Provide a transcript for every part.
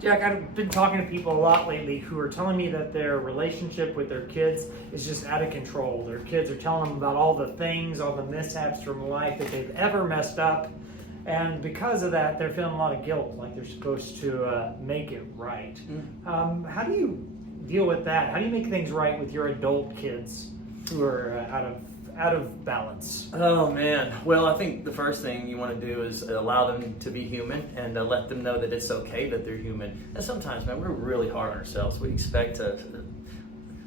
Jack, I've been talking to people a lot lately who are telling me that their relationship with their kids is just out of control. Their kids are telling them about all the things, all the mishaps from life that they've ever messed up. And because of that, they're feeling a lot of guilt, like they're supposed to make it right. How do you deal with that? How do you make things right with your adult kids who are out of balance? Oh man, well I think the first thing you want to do is allow them to be human and let them know that it's okay that they're human. And sometimes, man, we're really hard on ourselves. We expect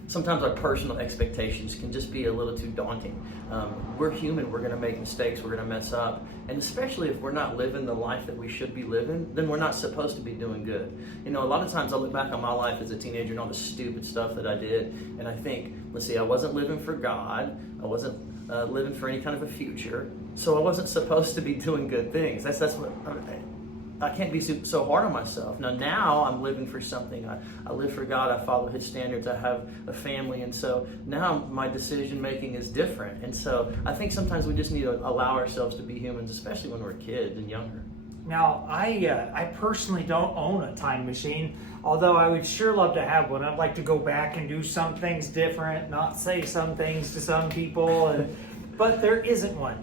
sometimes our personal expectations can just be a little too daunting. We're human, we're going to make mistakes, we're going to mess up. And especially if we're not living the life that we should be living, then we're not supposed to be doing good. You know, a lot of times I look back on my life as a teenager and all the stupid stuff that I did, and I think, let's see, I wasn't living for God, I wasn't living for any kind of a future, so I wasn't supposed to be doing good things. That's what I can't be so hard on myself. Now I'm living for something. I live for God. I follow His standards. I have a family, and so now my decision making is different. And so I think sometimes we just need to allow ourselves to be humans, especially when we're kids and younger. Now, I personally don't own a time machine, although I would sure love to have one. I'd like to go back and do some things different, not say some things to some people, but there isn't one.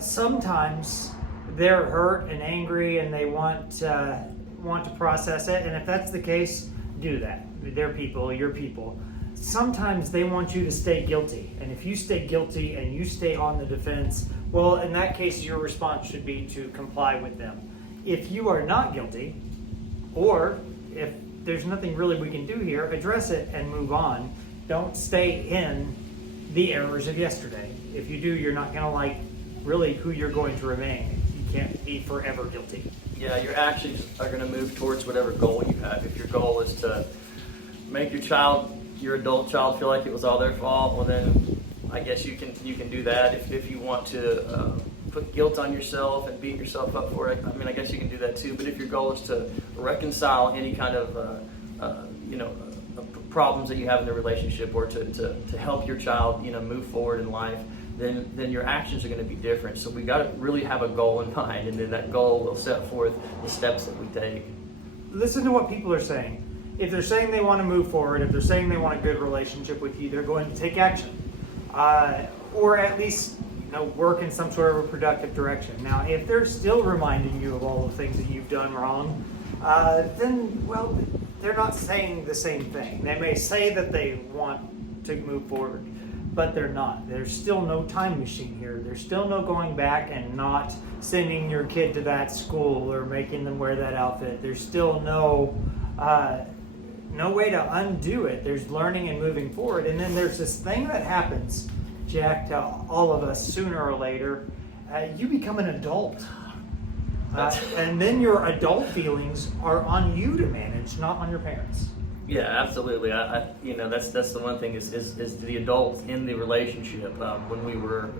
Sometimes they're hurt and angry and they want to process it, and if that's the case, do that. They're people, you're people. Sometimes they want you to stay guilty, and if you stay guilty and you stay on the defense, well, in that case, your response should be to comply with them. If you are not guilty, or if there's nothing really we can do here, address it and move on. Don't stay in the errors of yesterday. If you do, you're not going to like really who you're going to remain. You can't be forever guilty. Yeah, your actions are going to move towards whatever goal you have. If your goal is to make your adult child feel like it was all their fault, well then I guess you can do that. If you want to put guilt on yourself and beat yourself up for it, I mean, I guess you can do that too. But if your goal is to reconcile any kind of problems that you have in the relationship, or to help your child move forward in life, then your actions are going to be different. So we got to really have a goal in mind, and then that goal will set forth the steps that we take. Listen to what people are saying. If they're saying they want to move forward, if they're saying they want a good relationship with you, they're going to take action, or at least work in some sort of a productive direction. Now, if they're still reminding you of all the things that you've done wrong, then, well, they're not saying the same thing. They may say that they want to move forward, but they're not. There's still no time machine here. There's still no going back and not sending your kid to that school or making them wear that outfit. There's still no way to undo it. There's learning and moving forward. And then there's this thing that happens, Jack, to all of us sooner or later. You become an adult. And then your adult feelings are on you to manage, not on your parents. Yeah, absolutely. That's the one thing is the adult in the relationship. When we were,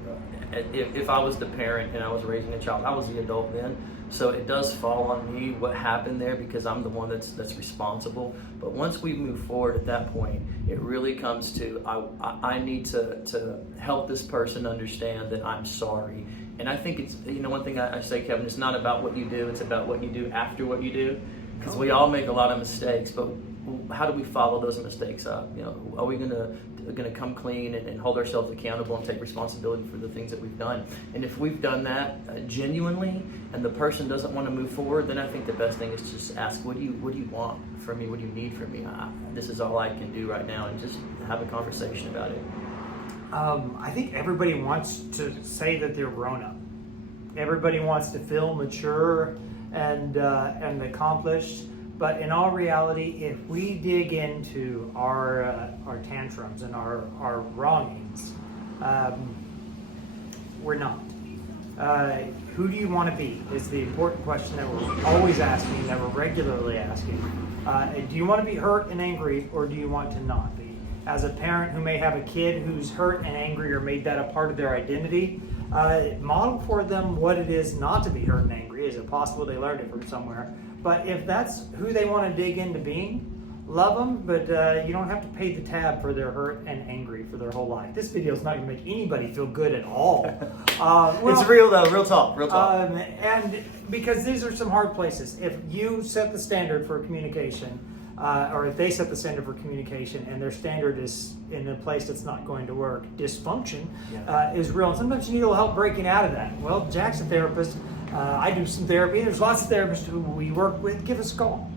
if I was the parent and I was raising a child, I was the adult then. So it does fall on me what happened there, because I'm the one that's responsible. But once we move forward at that point, it really comes to I need to help this person understand that I'm sorry. And I think it's one thing I say, Kevin, it's not about what you do, it's about what you do after what you do. Because we all make a lot of mistakes, but how do we follow those mistakes up? Are we gonna come clean and hold ourselves accountable and take responsibility for the things that we've done? And if we've done that genuinely, and the person doesn't want to move forward, then I think the best thing is to just ask, what do you want from me? What do you need from me? This is all I can do right now, and just have a conversation about it. I think everybody wants to say that they're grown up. Everybody wants to feel mature and accomplished. But in all reality, if we dig into our tantrums and our wrongings, we're not. Who do you want to be is the important question that we're always asking, that we're regularly asking. Do you want to be hurt and angry, or do you want to not be? As a parent who may have a kid who's hurt and angry or made that a part of their identity, model for them what it is not to be hurt and angry. Is it possible they learned it from somewhere? But if that's who they want to dig into being, love them, but you don't have to pay the tab for their hurt and angry for their whole life. This video is not going to make anybody feel good at all. It's real though, real talk. And because these are some hard places. If you set the standard for communication, or if they set the standard for communication and their standard is in a place that's not going to work, dysfunction is real. And sometimes you need a little help breaking out of that. Well, Jack's a therapist. I do some therapy. There's lots of therapists who we work with. Give us a call.